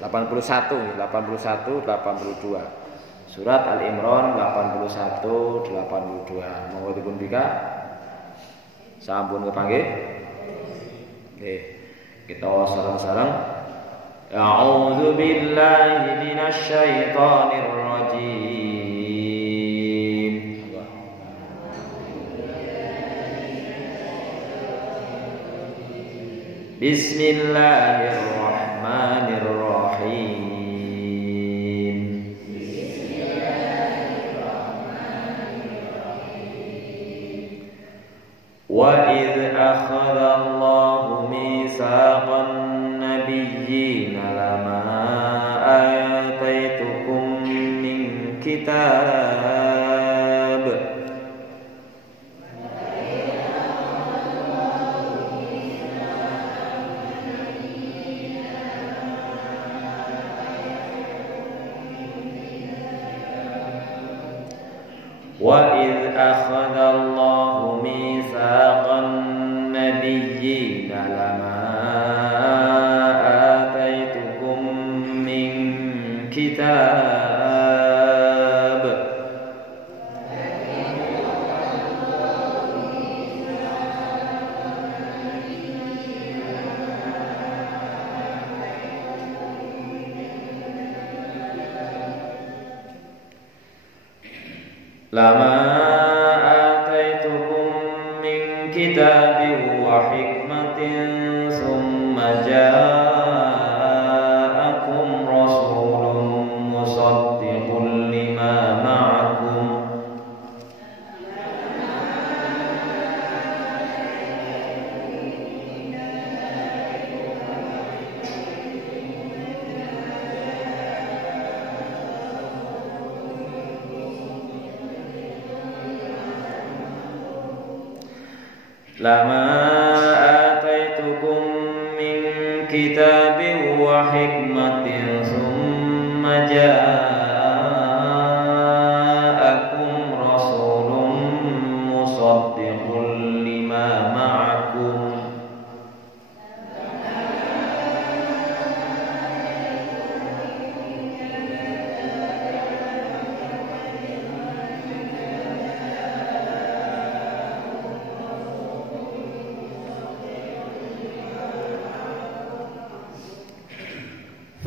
81, 82. Surat Al-Imran 81, 82. Monggo dipun bika. Sampun kepanggih. Nggih. Kita sareng-sareng. A'udzu billahi minasy syaithanir rajim. Bismillahirrahmanirrahim. Wa idz akhadha Allahu mitsaqan nabiyyina lama ataitukum min kitab wa idz akhadha Allahu mitsaqan nabiyyina lama ataitukum min kitab lama ataitukum min kitabin wa hikmatin summa ja'akum rasulun musaddiqun lima ma'akum lama ataitukum min kitabin wa hikmatin summa ja'akum rasulun musaddiqun lima ma'akum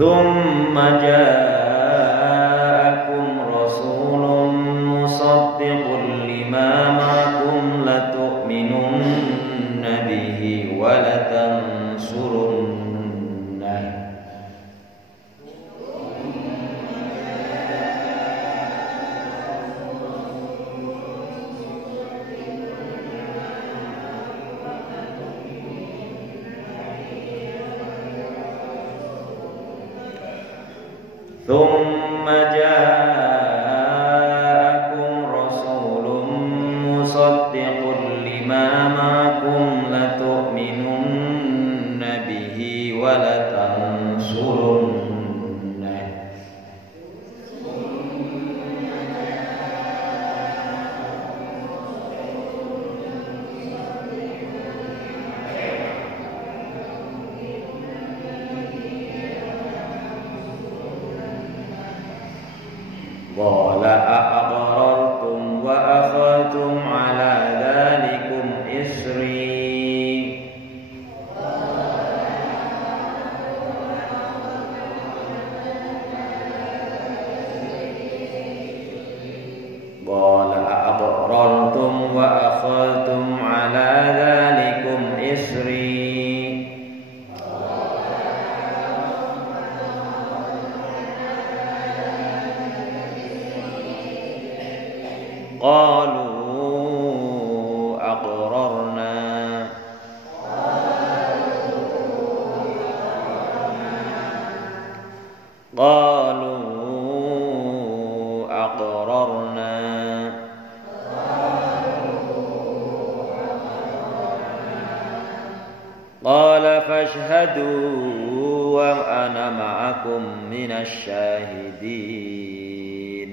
thumma ja'akum rasulun musaddiqun lima ma'akum latu'minunna bihi wa latansurunnah thumma ja'akum rasulun musaddiqun lima ma'akum latu'minunna bihi wa latansurunnah qala aqrartum wa akhadtum ala dhalikum isri qala aqrartum wa akhadtum ala dhalikum isri qalu aqrarna qalu aqrarna qala fashhadu wa ana ma'akum minasy syahidin.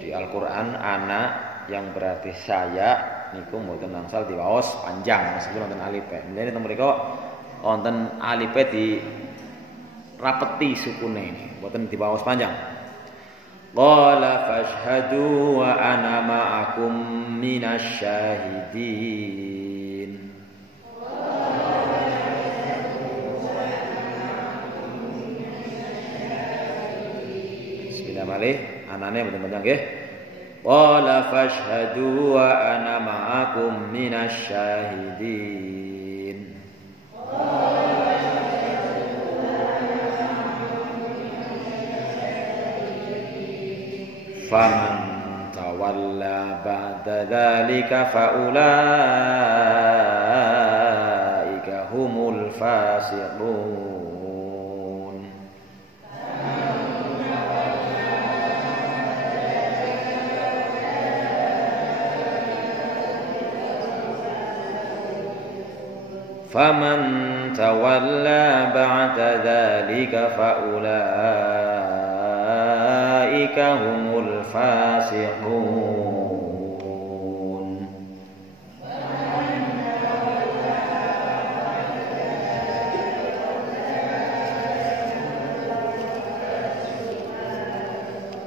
Di Al-Quran anak yang berarti saya niku mboten nangsal diwaos panjang meskipun wonten alife. Mulane teng mriku wonten alife di rapeti sukune, mboten diwaos panjang. Qala fashhadu wa ana ma'akum minasy syahidin. Bismillah malih, anane mboten panjang nggih. Qala fashhadu wa ana ma'akum minasy syahidin. Faman tawalla ba'da dzalika faulaika humul fasiqun. Faman tawalla ba'da dzalika faulaika humul fasiqun.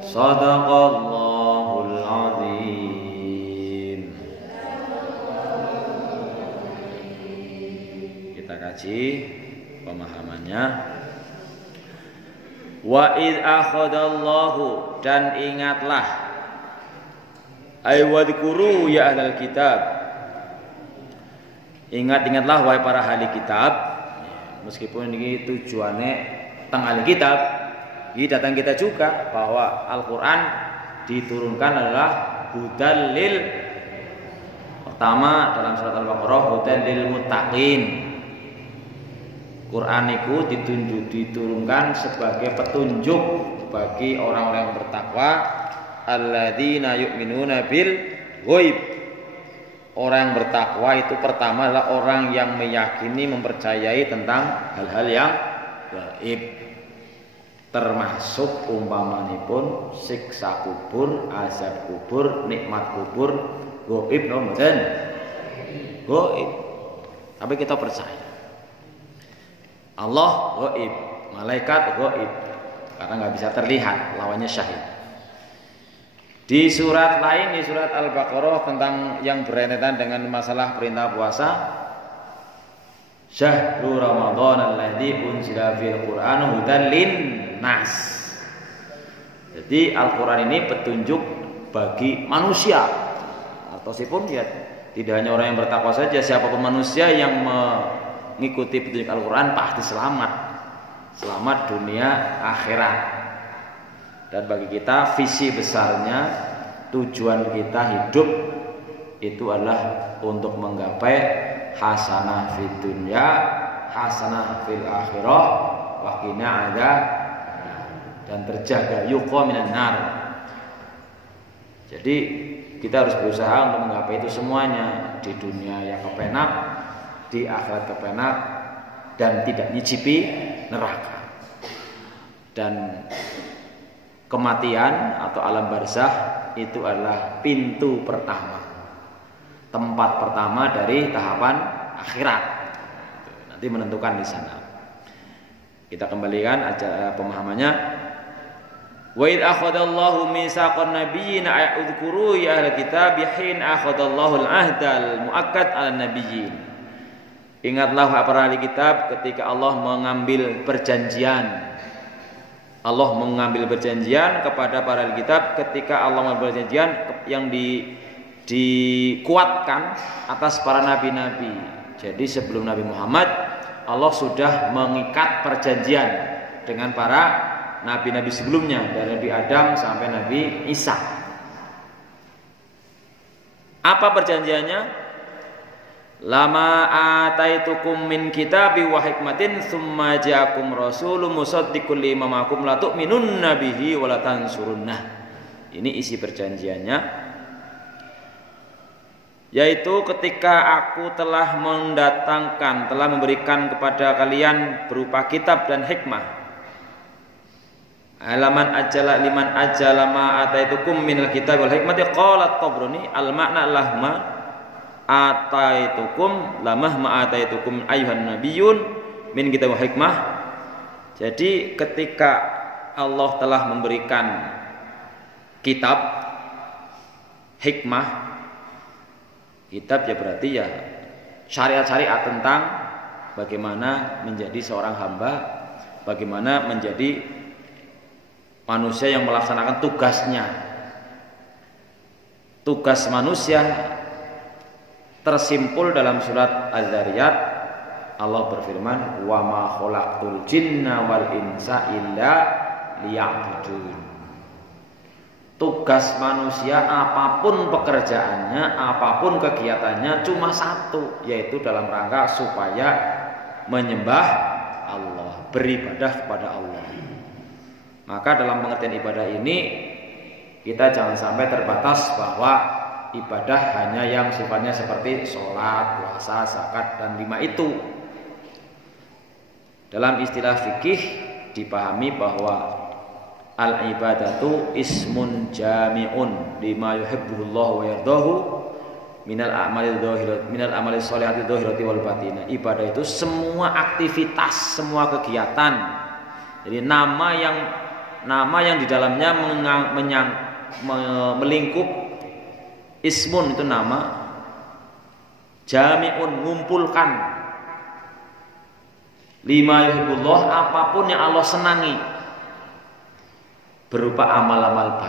Shadaqallahul azim. Kita kaji pemahamannya. Wa id akhadallahu, dan ingatlah, ay wadhkuru ya ahlal kitab, ingatlah wahai para ahli kitab. Meskipun ini tujuannya tentang ahli kitab, ini datang kita juga bahwa Al-Quran diturunkan adalah hudan lil, pertama dalam surat Al-Baqarah, hudan lil muttaqin. Quran itu diturunkan sebagai petunjuk bagi orang-orang yang bertakwa, alladzina yu'minuna bil ghaib. Orang yang bertakwa itu pertama adalah orang yang meyakini, mempercayai tentang hal-hal yang gaib, termasuk umpamanipun siksa kubur, azab kubur, nikmat kubur, gaib nomten gaib. Tapi kita percaya Allah gaib, malaikat gaib, karena nggak bisa terlihat, lawannya syahid. Di surat lain, di surat Al-Baqarah tentang yang berkaitan dengan masalah perintah puasa, Syahrul Ramadan alladzi unzila fil Qur'an hudan linnas. Jadi Al-Qur'an ini petunjuk bagi manusia. Atau sipun ya, tidak hanya orang yang bertakwa saja, siapapun manusia yang mengikuti petunjuk Al-Quran pasti selamat dunia akhirat. Dan bagi kita visi besarnya, tujuan kita hidup itu adalah untuk menggapai hasanah fid dunya, hasanah fil akhirah, wa qina adzab, dan terjaga yuqa minan nar. Jadi kita harus berusaha untuk menggapai itu semuanya. Di dunia yang kepenak, di akhirat kepenak, dan tidak nyicipi neraka. Dan kematian atau alam barzah itu adalah pintu pertama, tempat pertama dari tahapan akhirat. Nanti menentukan di sana. Kita kembalikan aja pemahamannya. Wa id akhadallahu mitsaqan nabiyyin a'udhkuru ya ahlal kitab hin akhadallahu al-ahdal muakkad 'alan nabiyyin. Ingatlah para ahli kitab ketika Allah mengambil perjanjian. Allah mengambil perjanjian kepada para ahli kitab ketika Allah mengambil perjanjian yang dikuatkan atas para nabi-nabi. Jadi sebelum Nabi Muhammad, Allah sudah mengikat perjanjian dengan para nabi-nabi sebelumnya, dari Nabi Adam sampai Nabi Isa. Apa perjanjiannya? Lama ataitukum min kitabi wa hikmatin tsumma ja'akum rasulun musaddiqul lima ma'akum la tu'minunna bihi wa la tansurunnah. Ini isi perjanjiannya, yaitu ketika aku telah mendatangkan, telah memberikan kepada kalian berupa kitab dan hikmah. Alaman ajala liman ajala ma ataitukum minal kitab wal hikmati qala Tabrani al makna lahma ataitukum lamah ma ataitukum ayuhan nabiyyun min kitab wal hikmah. Jadi ketika Allah telah memberikan kitab hikmah, kitab ya berarti ya syariat-syariat tentang bagaimana menjadi seorang hamba, bagaimana menjadi manusia yang melaksanakan tugasnya. Tugas manusia tersimpul dalam surat Az-Zariyat. Allah berfirman, "Wa ma khalaqtul jinna wal insa illa liya'budun." Tugas manusia apapun pekerjaannya, apapun kegiatannya cuma satu, yaitu dalam rangka supaya menyembah Allah, beribadah kepada Allah. Maka dalam pengertian ibadah ini kita jangan sampai terbatas bahwa ibadah hanya yang sifatnya seperti sholat, puasa, zakat dan 5 itu. Dalam istilah fikih dipahami bahwa al-ibadatu ismun jami'un lima yuhibbullah wa yardahu minal amali sholihati dhahirati wal batinah. Ibadah itu semua aktivitas, semua kegiatan. Jadi nama yang di dalamnya melingkup ismun itu nama, jami'un mengumpulkan, lima yuhibbullah apapun yang Allah senangi berupa amal-amal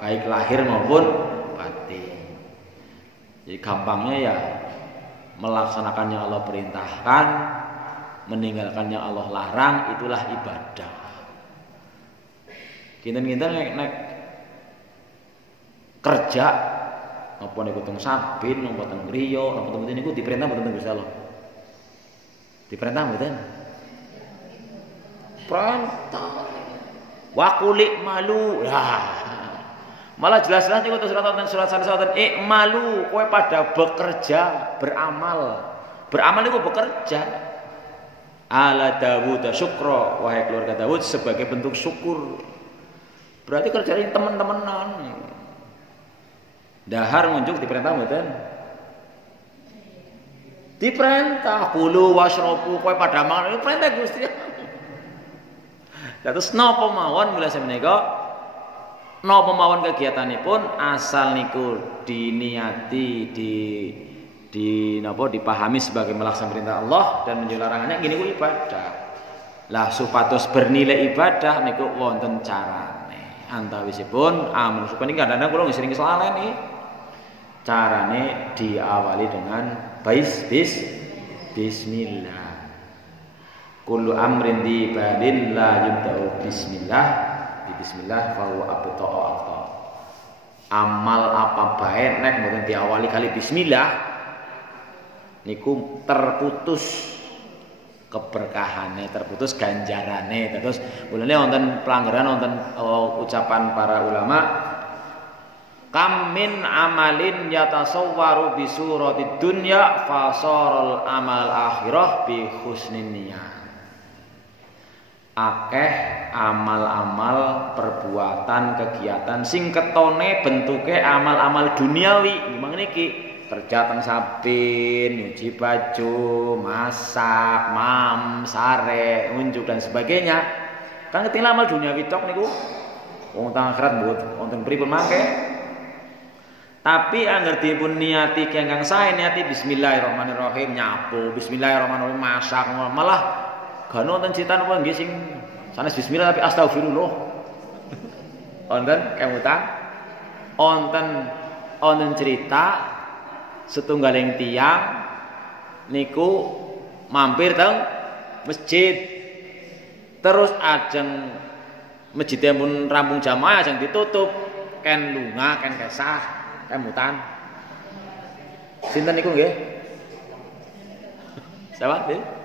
baik lahir maupun batin. Jadi gampangnya ya melaksanakan yang Allah perintahkan, meninggalkan yang Allah larang, itulah ibadah. Kinten-kinten nek kerja napa niku teng sabin, napa teng griya, napa teng niku diperintah mboten teng Gusti Allah. Diperintah mboten? Perintah. Wa qulik malu. Lah. Malah jelas-jelas niku surat ikmalu, kowe pada bekerja, beramal. Beramal niku bekerja. Ala Dawud syukra, wahai keluarga Dawud, sebagai bentuk syukur. Berarti kerjain teman-temanan. Dahar ngunjuk diperintah mboten? Diperintah kulu washrobu, kowe pada mangan, perintah Gusti. Terus napa mawon mila menika? Napa mawon kegiatanipun asal niku diniati dipahami sebagai melaksanakan perintah Allah dan menjauhi larangannya, gini ku ibadah. Lah supados bernilai ibadah niku wonten carane. Antawisipun amun supaya ini kadang-kadang kula sering kesalahan nih. Carane diawali dengan bismillah. Kullu amrin di balin la yubda'u bismillah, bismillah fa huwa abta'u afta. Amal apa bae nek mboten diawali kali bismillah niku terputus keberkahannya, terputus ganjarannya. Terus mulane wonten pelanggaran, wonten ucapan para ulama, kam min amalin yatasawwaru bi suratid dunya fasaral amal akhirah bi husnin niyah. Akeh amal-amal perbuatan kegiatan sing ketone bentuke amal-amal duniawi. Memang niki kerja teng sabin, nyuci baju, masak, sare, unjuk dan sebagainya. Kan ketinggalan amal duniawi tok niku. Wong teng akhirat mboten wonten pripun mangke. Tapi angger dipun niati kengkang sae, niati bismillahirrahmanirrahim nyapu, bismillahirrahmanirrahim masak, malah gak wonten cita napa nggih sing sanes bismillah tapi astagfirullah. Wonten kemutan wonten cerita setunggaling tiang niku mampir teng masjid, terus ajeng masjidnya pun rampung jamaah ajeng ditutup, ken lunga ken kesah kemutan. Sinten niku nggih? Siapa nggih?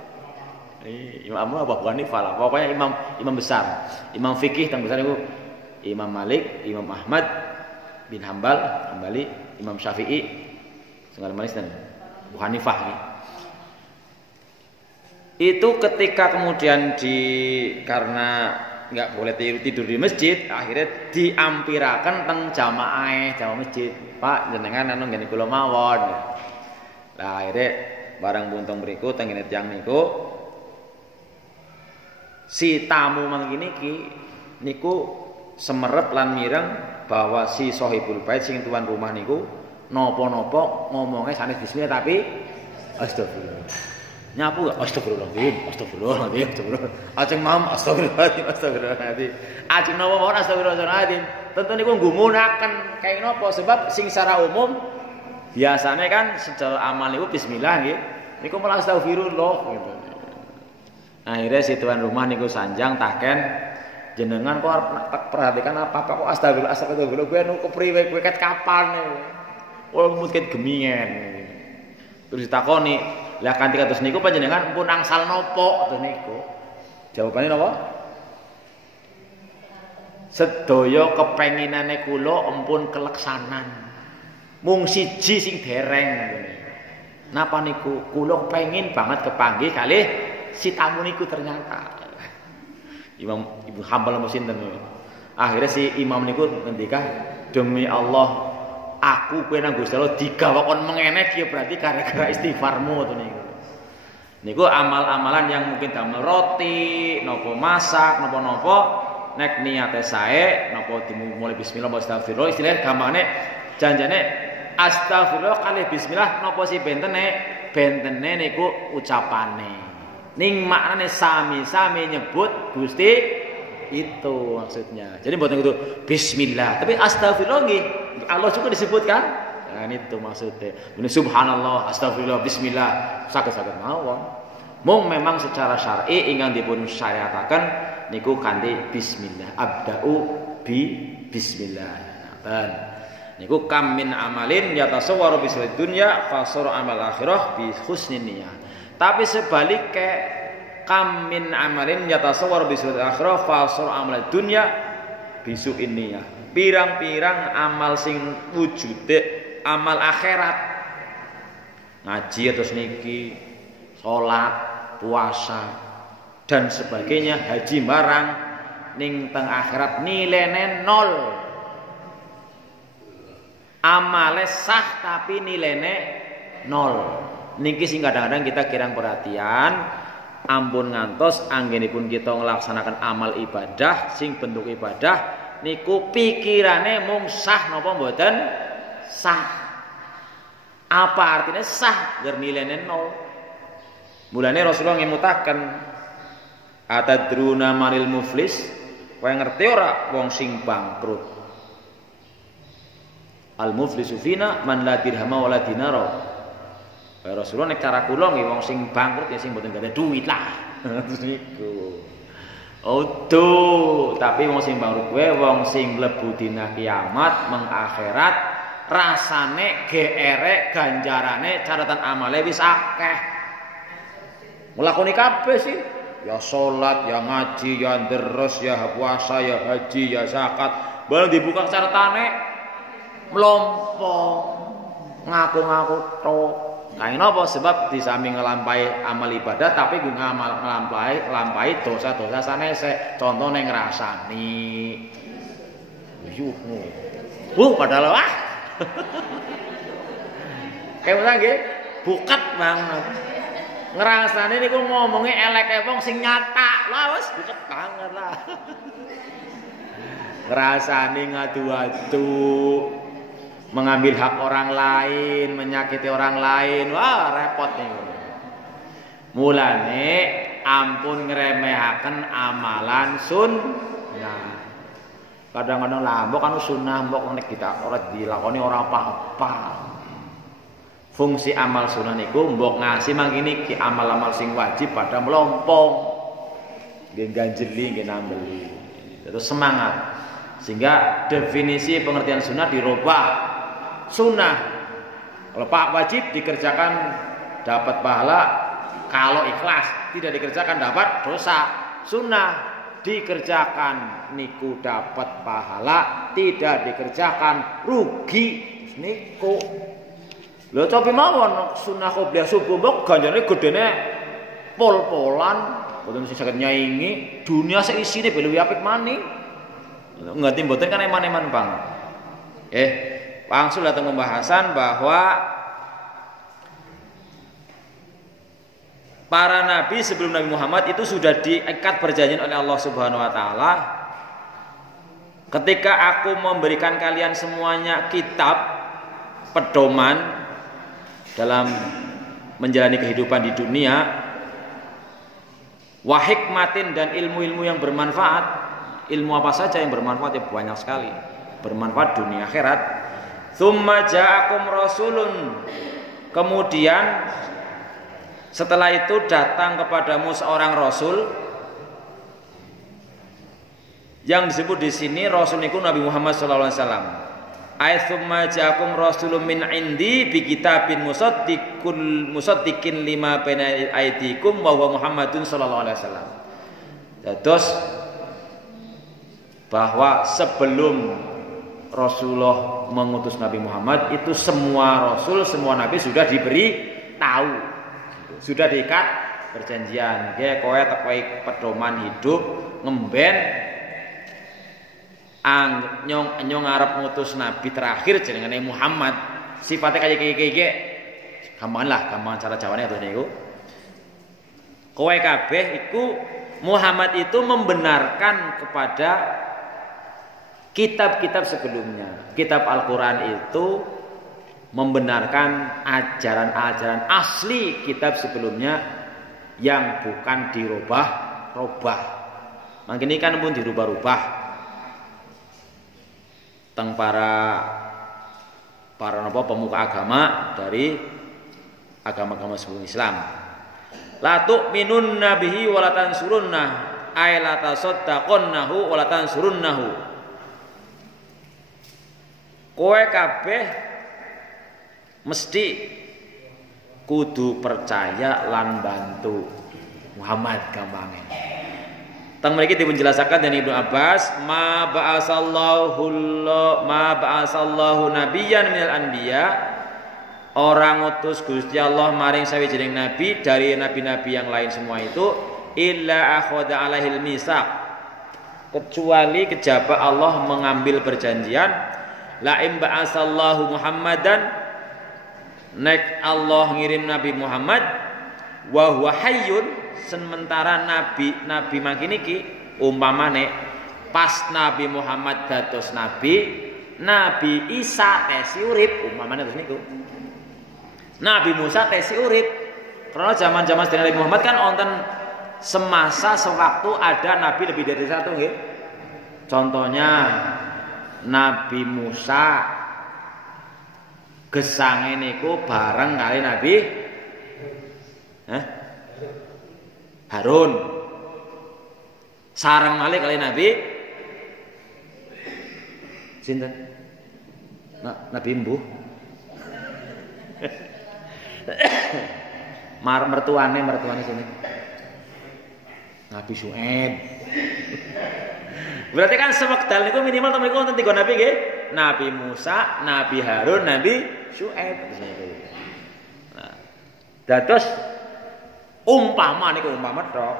Imam Abu Hanifah lah. Pokoknya imam besar, imam fikih teng besar niku Imam Malik, Imam Ahmad bin Hambali, Imam Syafi'i, segala manis dan Abu Hanifah nih. Itu ketika kemudian karena nggak boleh tidur di masjid, akhirnya diampiraken teng jamaah masjid. Pak jenengan anu ngene kula mawon. Lah akhirnya barang buntung mriku teng ngene tiyang niku si tamu mangkene iki niku semerep lan mireng bahwa si sahibul bait sing tuan rumah niku napa-napa ngomongnya sanes bismillah tapi astagfirullah. Nyapu astagfirullahaladzim, astagfirullah. Ajeng mam astagfirullahaladzim. Ajeng napa mawon astagfirullahaladzim. Tentu niku nggumunakaken kayak napa sebab sing secara umum biasanya kan secara amal niku bismillah nggih. Niku malah astagfirullah gitu. Akhirnya si tuan rumah niku sanjang taken jenengan kok perhatikan apa kok astagfirullah gue nu kepriwe kowe ket kapan wong mungkin gemingen. Terus ditakoni, lah kanthi kados niku panjenengan pun angsal napa to niku? Jawabane napa? Sedaya kepenginane kula ampun keleksanan. Mung siji sing dereng. Napa niku? Kula pengin banget kepanggih kalih si tamu niku ternyata. Imam Ibu Hambal sinten. Akhirnya si imam niku ngendika, demi Allah aku kowe nang Gusti Allah digawakon mengene ki berarti gara-gara istighfarmu to niku. Niku amal-amalan yang mungkin damel roti, napa masak, napa-napa nek niate sae, napa dimulai bismillah astagfirullah istilah gampangane janjane astagfirullah kalih bismillah napa si bentene niku ucapane. Ning maknane sami-sami nyebut Gusti itu maksudnya. Jadi buat itu bismillah, tapi astagfirullah nggih. Allah juga disebutkan. Nah itu maksudnya. Ini subhanallah, astagfirullah, bismillah, saged-saged mawon. Mung memang secara syar'i ingkang dipun syariataken niku kanthi bismillah. Abda'u bi bismillah. Nah, niku kam min amalin yatasawwaru bi dunya fasara amal akhirah bi husnin niyah. Tapi sebaliknya kam min amalin yatasawwar bisul akhirah fasur amal dunya bisu ini ya. Pirang-pirang amal sing wujude amal akhirat. Ngaji terus niki, salat, puasa dan sebagainya, haji barang ning teng akhirat nilene nol. Amale sah tapi nilene nol. Niki sing kadang-kadang kita kirang perhatian. Ampun ngantos anggenipun kita ngelaksanakan amal ibadah sing bentuk ibadah niku pikirane mung sah napa mboten sah. Apa artinya sah? Ger nilene nol. Mulane Rasulullah ngemutaken atadruna manil muflis, kowe ngerti ora wong sing bangkrut? Al muflisu fina man la dirham wa la dinara. Rasulullah nek cara kula nggih wong sing bangkrut ya sing mboten gadah duit lah. Niku. Odo, tapi wong sing bangkrut kuwi wong sing mlebu dina kiamat mengakhirat rasane gerek ganjarane catatan amale wis akeh. Nglakoni kabeh sih. Ya salat, ya ngaji, ya deres, ya puasa, ya haji, ya zakat. Bareng dibuka catatane mlompong ngaku-ngaku tok. Kae napa sebab disami nglampahi amal ibadah tapi nglampahi dosa-dosa sanese. Contone ngrasani. Yuh. Padahal wah. Kayak nggih, buket banget. Ngrasani niku ngomonge eleke wong sing nyata. Lah wis buket banget lah. Ngrasani ngadu-adu. Mengambil hak orang lain, menyakiti orang lain, wah repot nih. Mulane ampun ngremehaken amalan sunnah. Kadang-kadang lah, mbok kan sunnah, mbok nek kita ora dilakoni ora apa-apa. Fungsi amal sunnah niku mbok ngasih mangkene ki amal-amal sing wajib pada melompong. Nggih ganjeli nggih nambeli. Terus semangat. Sehingga definisi pengertian sunnah dirubah. Sunnah kalau pak wajib dikerjakan dapat pahala, kalau ikhlas tidak dikerjakan dapat dosa. Sunnah dikerjakan niku dapat pahala, tidak dikerjakan rugi niku. Lho tapi mawon sunnah qobliyah subuh mbok ganjarane gedene pol-polan boten sing saged nyaingi dunia sak isine luwih apik maning. Ngerti mboten kan eman-eman banget. Langsung datang pembahasan bahwa para nabi sebelum Nabi Muhammad itu sudah diikat perjanjian oleh Allah Subhanahu wa taala. Ketika aku memberikan kalian semuanya kitab pedoman dalam menjalani kehidupan di dunia, wa hikmatin dan ilmu-ilmu yang bermanfaat. Ilmu apa saja yang bermanfaat? Ya banyak sekali. Bermanfaat dunia akhirat. Tsumma ja'akum rasulun. Kemudian setelah itu datang kepadamu seorang rasul. Yang disebut di sini rasul niku Nabi Muhammad sallallahu alaihi wasallam. Tsumma ja'akum rasulun min indi bi kitabin musaddiqin lima baina aydikum wa huwa Muhammadun sallallahu alaihi wasallam. Terus bahwa sebelum Rasulullah mengutus Nabi Muhammad itu semua rasul, semua nabi sudah diberi tahu, sudah diikat perjanjian. Kayak kowe teko pedoman hidup ngemben nyong arep ngutus nabi terakhir jenenge Muhammad. Sifatnya kayak gini, gampang cara jawane terus niku. Kowe kabeh iku Muhammad itu membenarkan kepada kitab-kitab sebelumnya. Kitab Al-Quran itu membenarkan ajaran-ajaran asli kitab sebelumnya yang bukan dirubah-rubah. Mungkin ini kan pun dirubah-rubah. Teng para pemuka agama dari agama-agama sebelum Islam. La tu'minun nabihi wa la tansurunnah ay la tasaddaqunnahu wa la tansurunnahu. Kowe kabeh mesti kudu percaya lan bantu Muhammad gampangnya. Teng mriki dipunjelasaken dening Ibnu Abbas, ma ba'asallahu nabiyyan minal anbiya. Orang utus Gusti Allah maring sawijining nabi dari nabi-nabi yang lain semua itu illa akhadha alaihil misaq. Kecuali kejaba Allah mengambil perjanjian. La im ba'asallahu Muhammadan, nek Allah ngirim Nabi Muhammad wa huwa hayyun, sementara nabi mangkin iki umpamane pas Nabi Muhammad dados Nabi Isa tesi urip umpamane terus niku. Nabi Musa tesi urip. Karena zaman-zaman sedaya Nabi Muhammad kan wonten semasa sewaktu ada nabi lebih dari satu nggih. Contohnya Nabi Musa gesange niku bareng kali Nabi Harun. Sareng malih kali Nabi sinten? Nabi Mbuh. mertuane sini. Nabi Syuaib. Berarti kan semakdal niku minimal temen niku wonten 3 nabi nggih. Nabi Musa, Nabi Harun, Nabi Syuaib. Nah, dados umpama tok.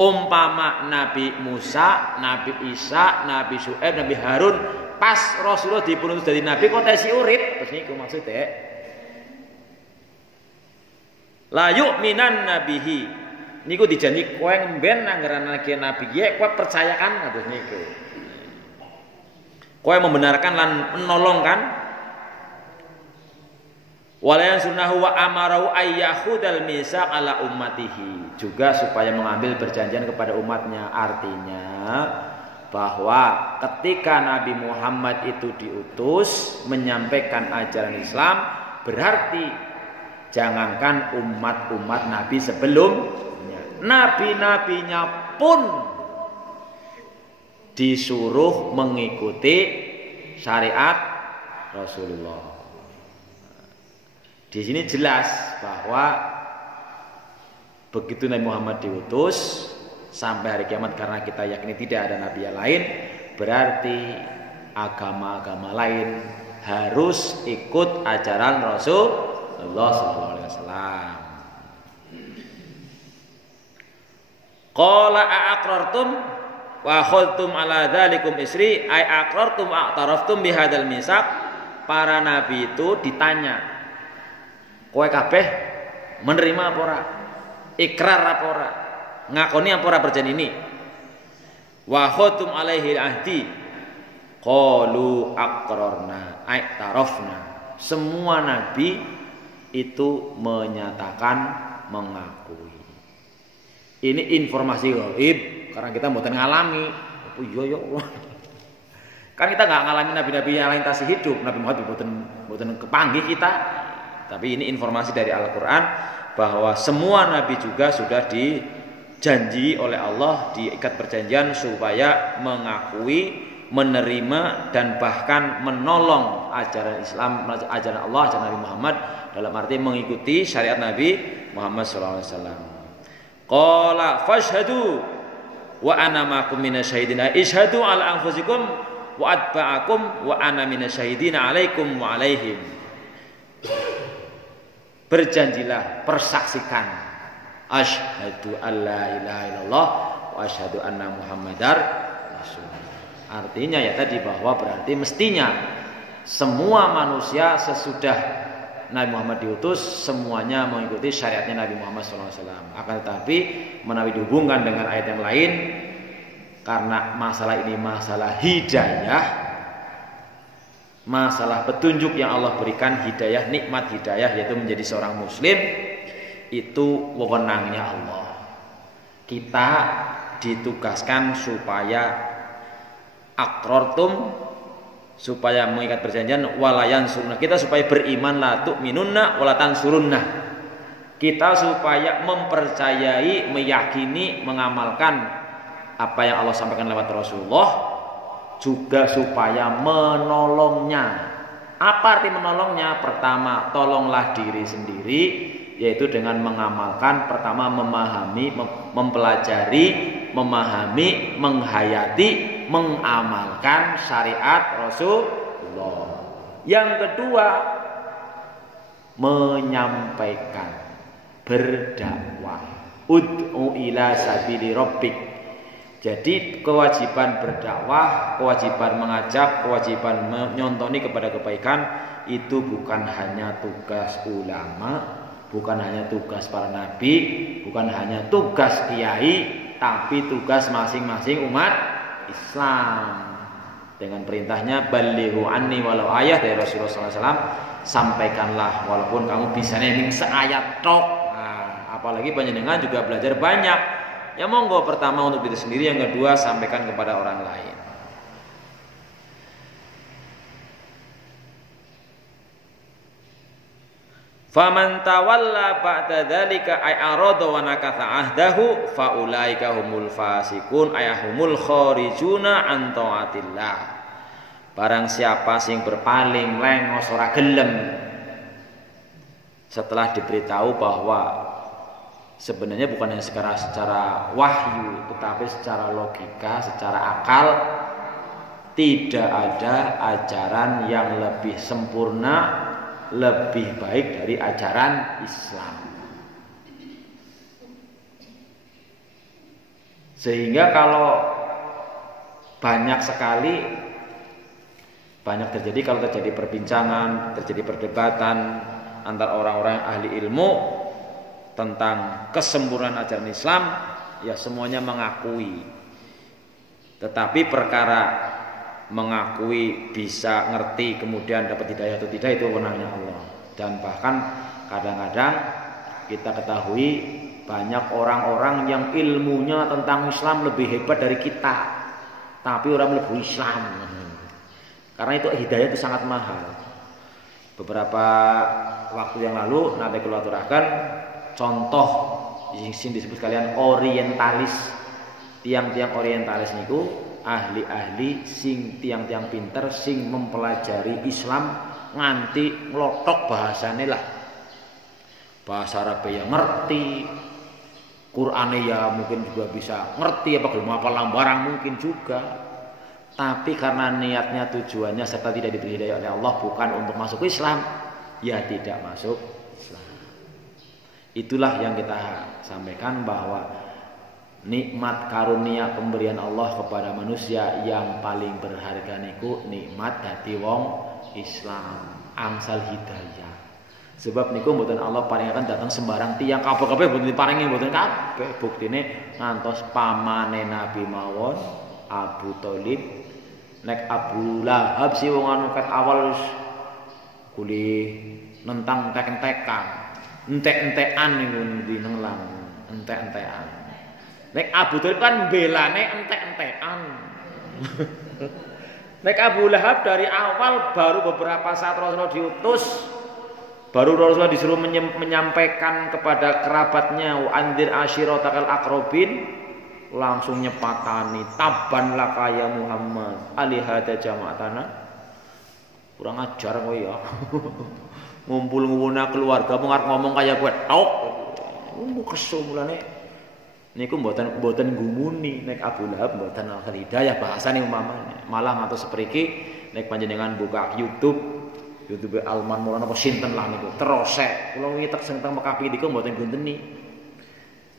Umpama Nabi Musa, Nabi Isa, Nabi Syuaib, Nabi Harun pas Rasulullah dipun utus dadi nabi kok tesi urip. Terus niku maksudnya la yu'minan nabihi. Niku dijanji kowe ngemben anggaran lagi nabi ye kowe percayakan kados niku. Kowe membenarkan lan menolongkan. Walayan sunnahu wa amarahu ayyahudal misaq ala ummatihi, juga supaya mengambil perjanjian kepada umatnya. Artinya bahwa ketika Nabi Muhammad itu diutus menyampaikan ajaran Islam, berarti jangankan umat-umat Nabi sebelumnya, nabi-nabinya pun disuruh mengikuti syariat Rasulullah. Di sini jelas bahwa begitu Nabi Muhammad diutus sampai hari kiamat, karena kita yakini tidak ada nabi yang lain, berarti agama-agama lain harus ikut ajaran Rasulullah SAW. Qala aqrartum wa akhadtum ala dzalikum isri ay aqrartum a'taraftum bihadzal misaq. Para nabi itu ditanya, kowe kabeh menerima apa ora? Ikrar apa ora? Ngakoni apa ora perjanjian ini? Wa akhadtum alaihi ahdi. Qalu aqrarna ay tarafna. Semua nabi itu menyatakan mengakui. Ini informasi gaib karena kita mboten ngalami. Oh iya ya Allah. Kan kita nggak ngalami nabi-nabi yang lain tasih hidup. Nabi Muhammad mboten kepanggih kita. Tapi ini informasi dari Al-Qur'an bahwa semua nabi juga sudah dijanji oleh Allah, diikat perjanjian supaya mengakui, menerima dan bahkan menolong ajaran Islam, ajaran Allah, ajaran Nabi Muhammad, dalam arti mengikuti syariat Nabi Muhammad SAW. Qala fashhadu wa ana ma'akum minasyahidina ishhadu ala anfusikum wa atba'akum wa ana minasyahidina alaikum wa alaihim. Berjanjilah, persaksikan, asyhadu alla ilaha illallah wa asyhadu anna muhammadar rasulullah. Artinya ya tadi bahwa berarti mestinya semua manusia sesudah Nabi Muhammad diutus semuanya mengikuti syariatnya Nabi Muhammad SAW. Akan tetapi menawi dihubungkan dengan ayat yang lain, karena masalah ini masalah hidayah, masalah petunjuk yang Allah berikan, hidayah, nikmat hidayah, yaitu menjadi seorang muslim, itu wewenangnya Allah. Kita ditugaskan supaya aqrartum, supaya mengikat perjanjian, walayan surna, kita supaya beriman, la tu'minunna walatan surunna, kita supaya mempercayai, meyakini, mengamalkan apa yang Allah sampaikan lewat Rasulullah, juga supaya menolongnya. Apa arti menolongnya? Pertama, tolonglah diri sendiri, yaitu dengan mengamalkan, pertama memahami, mempelajari, memahami, menghayati, mengamalkan syariat Rasulullah. Yang kedua, menyampaikan, berdakwah. Ud'u ila sabili rabbik. Jadi kewajiban berdakwah, kewajiban mengajak, kewajiban menyontoni kepada kebaikan itu bukan hanya tugas ulama, bukan hanya tugas para nabi, bukan hanya tugas kiai, tapi tugas masing-masing umat Islam. Dengan perintahnya balighu anni walau ayat dari Rasulullah SAW, sampaikanlah walaupun kamu bisa ning seayat tok. Nah, apalagi panjenengan juga belajar banyak. Ya monggo, pertama untuk diri sendiri, yang kedua sampaikan kepada orang lain. Faman tawalla ba'da dzalika ay arada wa nakatha ahdahu fa ulaika humul fasiqun ay humul kharijuna an taatillah. Barang siapa sing berpaling lengos ora gelem setelah diberitahu bahwa sebenarnya bukan hanya secara wahyu, tetapi secara logika, secara akal, tidak ada ajaran yang lebih sempurna, lebih baik dari ajaran Islam. Sehingga kalau banyak terjadi kalau terjadi perbincangan, terjadi perdebatan antara orang-orang yang ahli ilmu tentang kesempurnaan ajaran Islam, ya semuanya mengakui. Tetapi perkara mengakui, bisa ngerti, kemudian dapat hidayah atau tidak, itu wewenangnya Allah. Dan bahkan kadang-kadang kita ketahui banyak orang-orang yang ilmunya tentang Islam lebih hebat dari kita, tapi orang mlebu Islam. Karena itu hidayah itu sangat mahal. Beberapa waktu yang lalu Nabi kula aturaken contoh sing disebut kalian orientalis. Tiang-tiang orientalis niku ahli-ahli sing tiang-tiang pinter sing mempelajari Islam nganti nglothok bahasane lah. Bahasa Arab ya ngerti, Qur'ane ya mungkin juga bisa ngerti, apa gelem hafal barang mungkin juga. Tapi karena niatnya, tujuannya serta tidak diberi hidayah oleh Allah bukan untuk masuk Islam, ya tidak masuk Islam. Itulah yang kita sampaikan, bahwa nikmat karunia pemberian Allah kepada manusia yang paling berharga niku nikmat dadi wong Islam, angsal hidayah. Sebab niku mboten Allah paringaken datang sembarang tiyang kabeh-kabeh mboten diparingi mboten kabeh. Buktine ngantos pamane Nabi mawon Abu Thalib nek Abu Lahab si wong anu ket awal wis kuli nentang entek-entekan, entek-entekan niku dinenglang, entek-entekan. Nek Abu Thalib kan belane entek-entekan. Nek Abu Lahab dari awal baru beberapa saat Rasulullah diutus, baru Rasulullah disuruh menyampaikan kepada kerabatnya wa andir ashiratakal aqrabin, langsung nyepatani tabban laka ya Muhammad alihada jama'atana. Kurang ajar kowe ya. Ngumpul-ngumpulna keluarga mau ngomong kaya kowe tok. Kesel mulane. Niku mboten gumuni nek Abu Lahab mboten al hidayah bahasane umpamane. Malah ngantos sepriki nek panjenengan buka YouTube Alman Maulana apa sinten lah niku. Terose kula wingi tek sing teng Mekah niku mboten gonteni.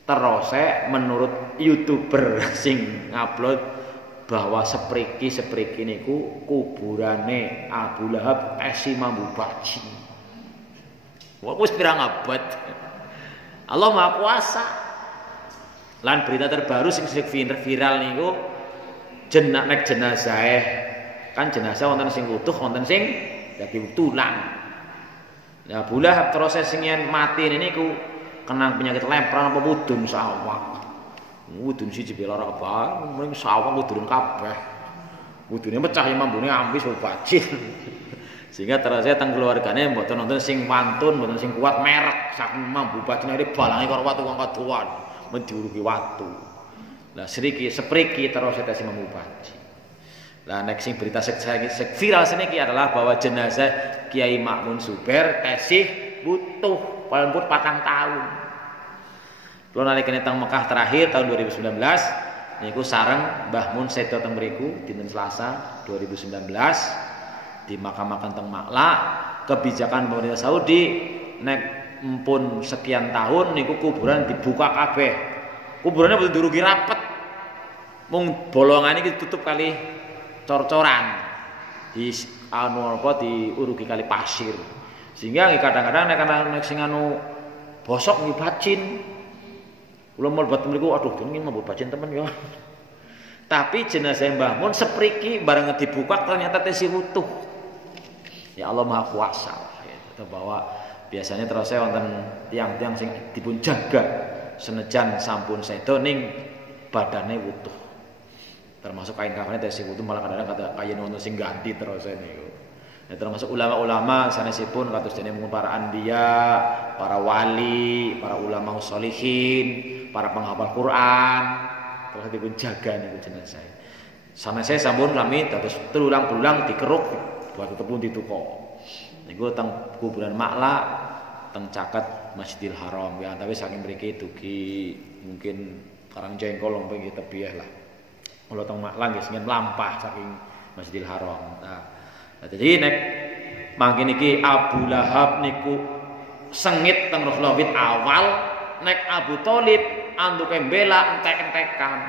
Terose menurut YouTuber sing ngupload bahwa sepriki niku kuburane Abu Lahab esi mambu baji. Wis pirang abad. Allah Maha Kuasa. Lan berita terbaru sing viral niku nek jenazah kan jenazah wonten sing utuh wonten sing dadi tulang. Nah Abu Lahab terus sing yen mati niku kena penyakit lepra apa mudun sawak. Mudun siji lara apa mring sawak mudun kabeh. Mudune pecah ya mambune ambis bajil. Sehingga terus teng keluargane mboten wonten sing wantun, mboten sing kuat merek saking mambu bajine balange karo watu wong kaduan. Mendiurugi waktu. Lah sepriki terus saya mambu baji. Lah nek sing berita viral seniki adalah bahwa jenazah Kiai Makmun Zubair tasih butuh paling pun 4 tahun. Kulo nalikane teng Mekah terakhir tahun 2019 niku sareng Mbah Mun sedo teng mriku dinten Selasa 2019 dimakamaken teng Makla. Kebijakan pemerintah Saudi nek empun sekian tahun niku kuburan dibuka kabeh. Kuburannya betul durugi rapet. Mung bolongan iki ditutup kali cor-coran. Di diurugi kali pasir. Sehingga kadang-kadang nek sing anu bosok nggih bacin. Kula mlebet mriku aduh dene mlebu bacin temen ya. Tapi jenazah Mbah Mun sepriki bareng dibuka ternyata tesih utuh. Ya Allah Maha Kuasa. Ya, bahwa biasanya terus saya wonten tiang-tiang sing dipun jaga senejan sampun sedo ning badane utuh. Termasuk kain kafane tesih utuh malah kadang-kadang kata kayen wonten sing ganti terus niku. Ya, termasuk ulama-ulama sanesipun kados dene para anbiya, para wali, para ulama sholihin, para penghafal Quran terus dipun jaga niku jenazah. Sanesé sampun sami dados terulang-ulang dikeruk buat tepung dituko. Niku teng kuburan Makla teng caket Masjidil Haram ya, tapi saking mriki dugi mungkin Karangjengkol nggih tebih lah. Kula teng Makla nggih sing mlampah saking Masjidil Haram. Nah, jadi nek mangke niki Abu Lahab niku sengit teng Rasulullah wit awal, nek Abu Thalib anduke mbela entek-entekan.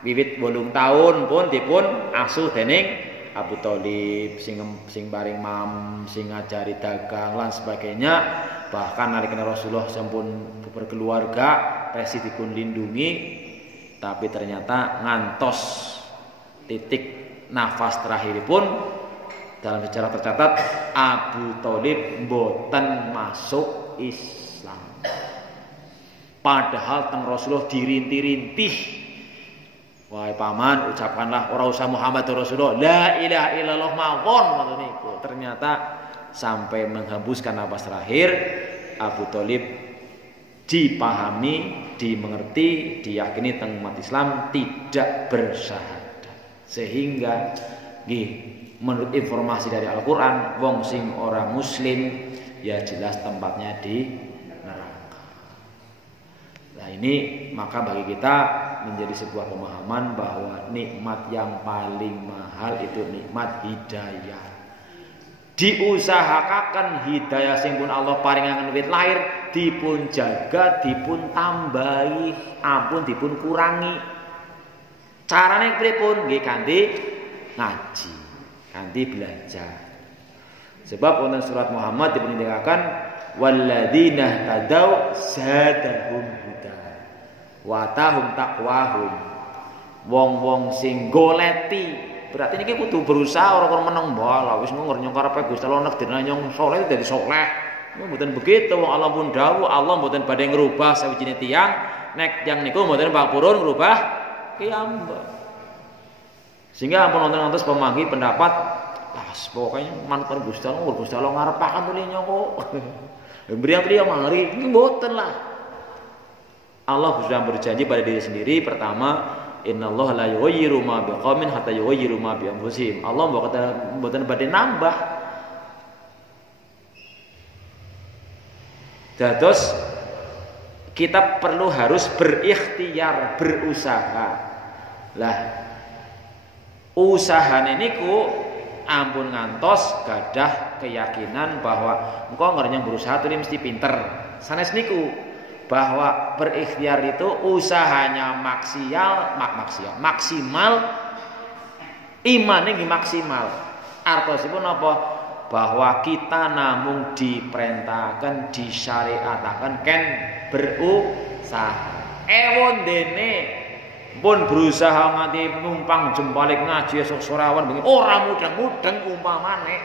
Wiwit 8 tahun pun dipun asuh dening Abu Thalib sing paring mam, sing ngajari dagang lan sebagainya. Bahkan nalikane Rasulullah sampun berkeluarga, pesi dipun lindungi, tapi ternyata ngantos titik nafas terakhiripun dalam sejarah tercatat Abu Thalib mboten masuk Islam. Padahal teng Rasulullah dirintih-rintih. Wahai paman, ucapkanlah ora usah Muhammad Rasulullah, la ilaha illallah mawon ngoten niku. Ternyata sampai menghembuskan napas terakhir Abu Thalib dipahami, dimengerti, diyakini teng umat Islam tidak bersyahadat. Sehingga nggih menurut informasi dari Al-Qur'an wong sing orang muslim ya jelas tempatnya di neraka. Nah ini maka bagi kita menjadi sebuah pemahaman bahwa nikmat yang paling mahal itu nikmat hidayah. diusahakaken hidayah sing pun Allah paringaken wit lahir dipun jaga, dipun tambahi, ampun dipun kurangi. Carane pripun? Nggih kanthi ngaji, kanthi belajar. Sebab wonten surat Muhammad dipun ngendikaken walladzina tadaw zadahum huda wa tahum taqwahum. Wong-wong sing goleti, berarti niki kudu berusaha ora meneng bala wis ngernyong karepe Gusti Allah nek dene nyong saleh dadi saleh. Mboten begitu, wong Allah pun dawuh Allah mboten badhe ngrubah sawijine tiyang nek tiyang niku mboten purun ngrubah kiyambak. Sehingga ampun wonten ngantos pemanggi pendapat pas pokoknya manut Gusti Allah ngarepaken tuli nyong kok. Mriyang priya mangri mboten lah. Allah sudah berjanji pada diri sendiri pertama innallaha la yughayyiru ma biqaumin hatta yughayyiru ma bi anfusihim. Allah mboten badhe nambah. Dados kita perlu harus berikhtiar, berusaha. Lah usahane niku ampun ngantos gadah keyakinan bahwa engkau ngernyang berusaha tuh mesti pinter. Sanes niku bahwa berikhtiar itu usahanya maksimal, imannya maksimal. Artosipun apa? Bahwa kita namung diperintahkan, disyariatakan ken berusaha. Ewon dene pun berusaha nganti numpang jembalik ngaji esuk sorawan bengi ora mudeng-mudeng umpamane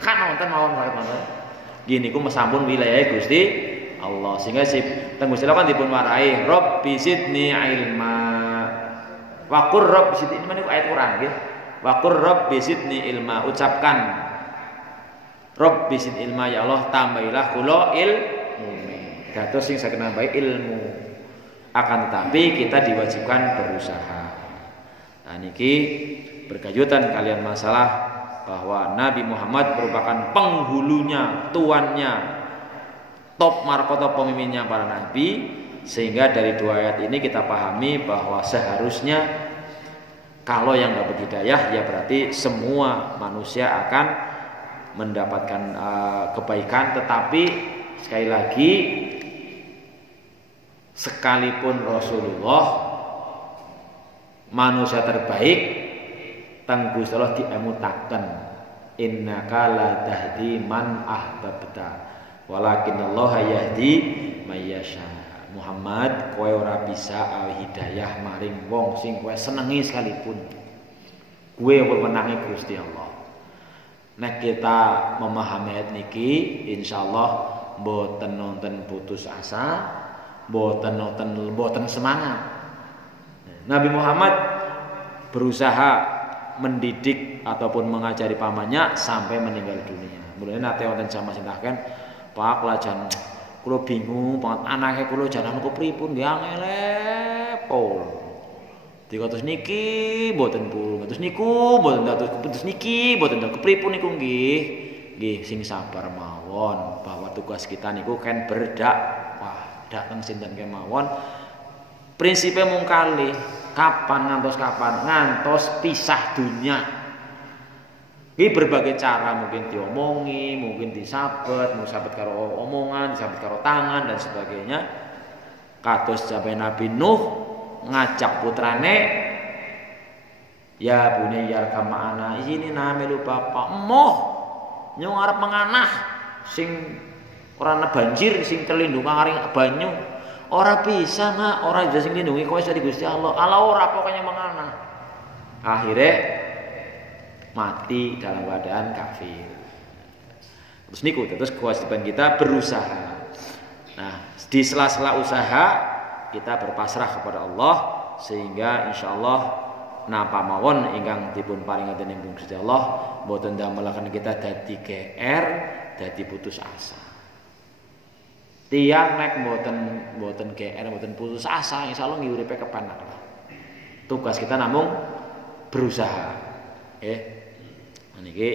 kan wonten mawon kaya gini ku sampun wilayah Gusti Allah sehingga si teng Gusti Allah kan dipun warai Rabbi zidni ilma wa qur rabbi zidni ilma niku ayat Quran nggih wa qur rabbi zidni ilma ucapkan Rabbi zidni ilma ya Allah tambahilah kula ilmu dados sing saged nambahi ilmu akan tetapi kita diwajibkan berusaha. Nah niki berkaitan kalian masalah bahwa Nabi Muhammad merupakan penghulunya, tuannya, top markota pemimpinnya para nabi, sehingga dari dua ayat ini kita pahami bahwa seharusnya kalau yang dapat hidayah ya berarti semua manusia akan mendapatkan kebaikan, tetapi sekali lagi sekalipun Rasulullah manusia terbaik teng Gusti Allah diemutaken innaka la tahdi man ahbabta walakinallaha yahdi may yasha. Muhammad kowe ora bisa awi hidayah maring wong sing kowe senengi sekalipun. Kowe wewenange Gusti Allah. Nek kita memahami ayat niki insyaallah mboten nonton putus asa, boten semangat. Nabi Muhammad berusaha mendidik ataupun mengajari pamannya sampai meninggal dunia. Mulane nate wonten jamaah sing taken, Pak lajan kula bingung banget anake kula jalan kepripun nggih angelepol. Dikados niki mboten purun, kados niku mboten dados niki mboten kepripun niku nggih. Nggih sing sabar mawon bahwa tugas kita niku kan berdakwah. Datang sinten kemawon prinsipnya mung kalih kapan ngantos pisah dunia. Ini berbagai cara mungkin diomongi, mungkin disabet karo omongan, disabet karo tangan dan sebagainya. Kados sampai Nabi Nuh ngajak putrane ya bunayya kama ana ini namelu bapak emoh nyong arep menganah sing ora ana banjir sing terlindung karing banyu ora bisa nak ora bisa sing lindungi kowe dari Gusti Allah ora pokoknya mengana akhirnya mati dalam keadaan kafir. Terus niku terus kewajiban kita berusaha. Nah di sela-sela usaha kita berpasrah kepada Allah sehingga insyaallah napa mawon ingkang dipun paringaken dening Gusti Allah mboten ndamelaken kita dadi GR dadi putus asa. Tiang nek mboten GR mboten putus asa insyaallah nguripe kepenak lah. Tugas kita namung berusaha. Niki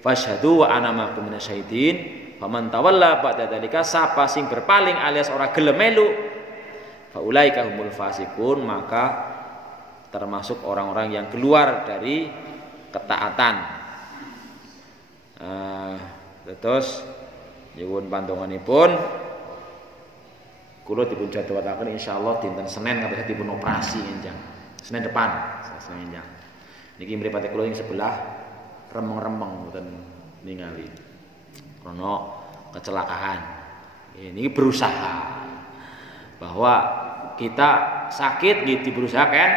fasyhadu wa ana ma'akum minasyaitin faman tawalla ba'da dzalika sapa sing berpaling alias ora gelem melu faulaika humul fasikun maka termasuk orang-orang yang keluar dari ketaatan. Terus nyuwun pantunganipun kula dipun jadwalaken insyaallah dinten Senin kados dipun operasi enjang. Senin depan, Senin enjang. Niki mripate kula ing sebelah remeng-remeng mboten ningali. Karena kecelakaan. Ini berusaha bahwa kita sakit gitu berusaha kan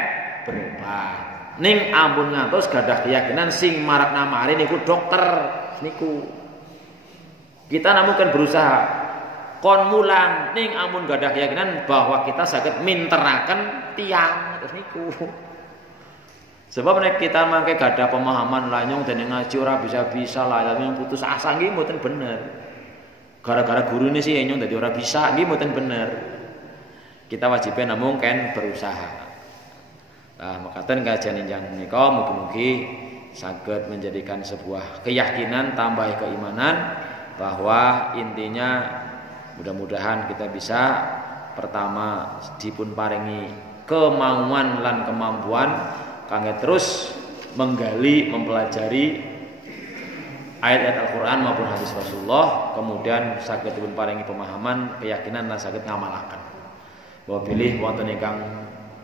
berobat. Ning ampun ngantos gadah keyakinan sing marakna mari niku dokter niku. Kita namun kan berusaha kon mulang ning ampun gadah keyakinan bahwa kita saged minteraken tiang terus niku. Sebab nek kita mangke gadah pemahaman lanyong dan ngaji ora bisa-bisa lah yang putus asa nggih mboten bener. Gara-gara gurune sih nyong dadi ora bisa nggih mboten bener. Kita wajibnya namun kan berusaha. Nah, makaten kajian injang menika mugi-mugi saged menjadikan sebuah keyakinan tambah keimanan bahwa intinya mudah-mudahan kita bisa pertama dipun paringi kemauan lan kemampuan kangge terus menggali mempelajari ayat-ayat Al-Qur'an maupun hadis Rasulullah, kemudian saged dipun paringi pemahaman keyakinan lan saged ngamalaken. Bahwa pilih wonten ingkang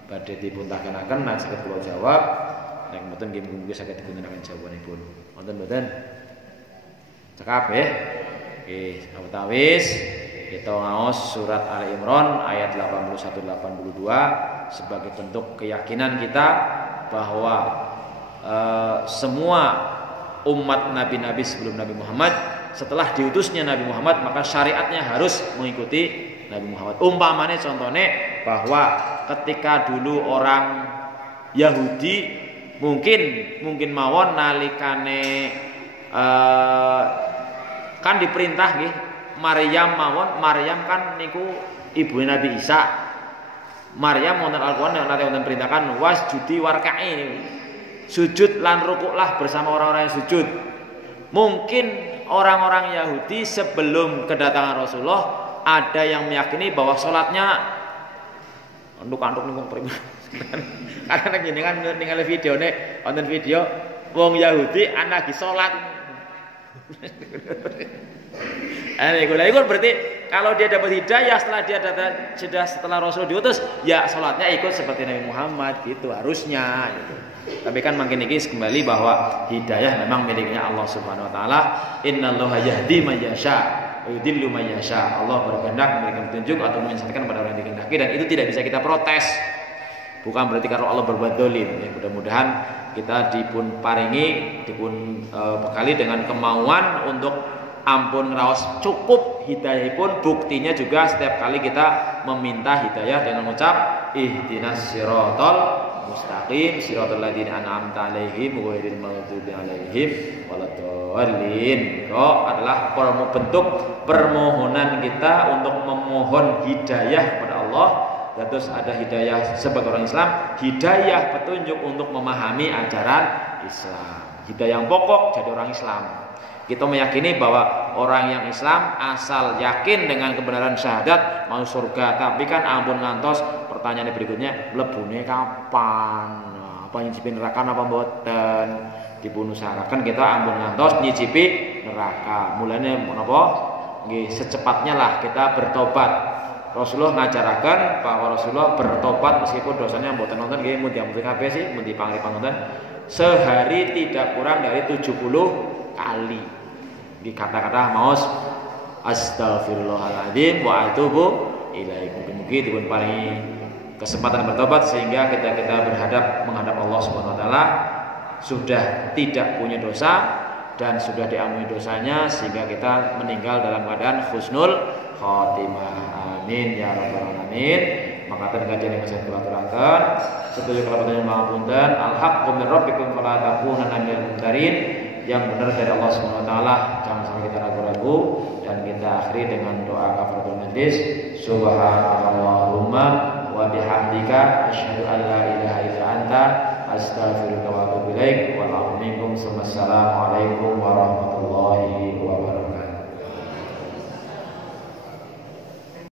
badhe dipun takenaken lan saged kula jawab, nek mboten nggih mugi saged dipuntenaken jawabanipun. Wonten mboten? Cekap nggih. Nggih, awis kita ngaos surat Ali Imran ayat 81-82 sebagai bentuk keyakinan kita bahwa semua umat nabi-nabi sebelum Nabi Muhammad setelah diutusnya Nabi Muhammad maka syariatnya harus mengikuti Nabi Muhammad. Umpamanya contohnya bahwa ketika dulu orang Yahudi mungkin mawon nalikane kan diperintah nggih Maryam mawon, Maryam kan niku ibu Nabi Isa. Maryam wonten Al-Qur'an yang nate wonten perintahkan wasjudi warka'i niku. Sujud lan rukuklah bersama orang-orang yang sujud. Mungkin orang-orang Yahudi sebelum kedatangan Rasulullah ada yang meyakini bahwa salatnya anduk-anduk niku pripun. Karena jenengan ningali videone wonten video wong Yahudi ana lagi salat. Itu berarti kalau dia dapat hidayah setelah Rasul diutus, ya sholatnya ikut seperti Nabi Muhammad gitu harusnya. Gitu. Tapi kan makin ini kembali bahwa hidayah memang miliknya Allah Subhanahu Wa Taala. Innallaha yahdi man yasha, yudillu man yasha. Allah berkehendak memberikan petunjuk atau menyesatkan pada orang yang dikehendaki dan itu tidak bisa kita protes. Bukan berarti kalau Allah berbuat dolim. Ya, mudah-mudahan kita dipun paringi, dipun bekali dengan kemauan untuk ampun ngeraos cukup hidayah pun buktinya juga setiap kali kita meminta hidayah dengan mengucap ihdinas siratal mustaqim siratal ladzina an'amta 'alaihim ghairil maghdubi 'alaihim waladdallin. Itu adalah bentuk permohonan kita untuk memohon hidayah kepada Allah. Dan terus ada hidayah sebagai orang Islam, hidayah petunjuk untuk memahami ajaran Islam. Hidayah yang pokok jadi orang Islam. Kita meyakini bahwa orang yang Islam asal yakin dengan kebenaran syahadat mau surga, tapi kan ampun ngantos pertanyaan berikutnya mlebune kapan? Apa nyicipi neraka apa mboten? Dipun usahakan kita ampun ngantos nyicipi neraka. Mulane menapa? Nggih secepatnya lah kita bertobat. Rasulullah ngajaraken bahwa Rasulullah bertobat meskipun dosanya mboten nonton nggih mun diampuni kabeh sih mun dipangri pangonten sehari tidak kurang dari 70 kali. Di kata-kata maos astaghfirullahaladzim wa atubu ilaih. Mungkin-mungkin dipun paringi kesempatan bertobat sehingga kita menghadap Allah Subhanahu wa taala sudah tidak punya dosa dan sudah diampuni dosanya sehingga kita meninggal dalam keadaan husnul khotimah. Amin ya rabbal alamin. Maka kajian yang saya aturaken setuju kalaupun pangapunten al-haqqu min rabbikum fala takunanna minal mumtarin. Yang benar dari Allah Subhanahu wa taala jangan sampai kita ragu-ragu dan kita akhiri dengan doa kafaratul majlis subhanallahumma wa bihamdika asyhadu an la ilaha illa anta astaghfiruka wa atubu ilaik wa assalamu alaikum warahmatullahi wabarakatuh.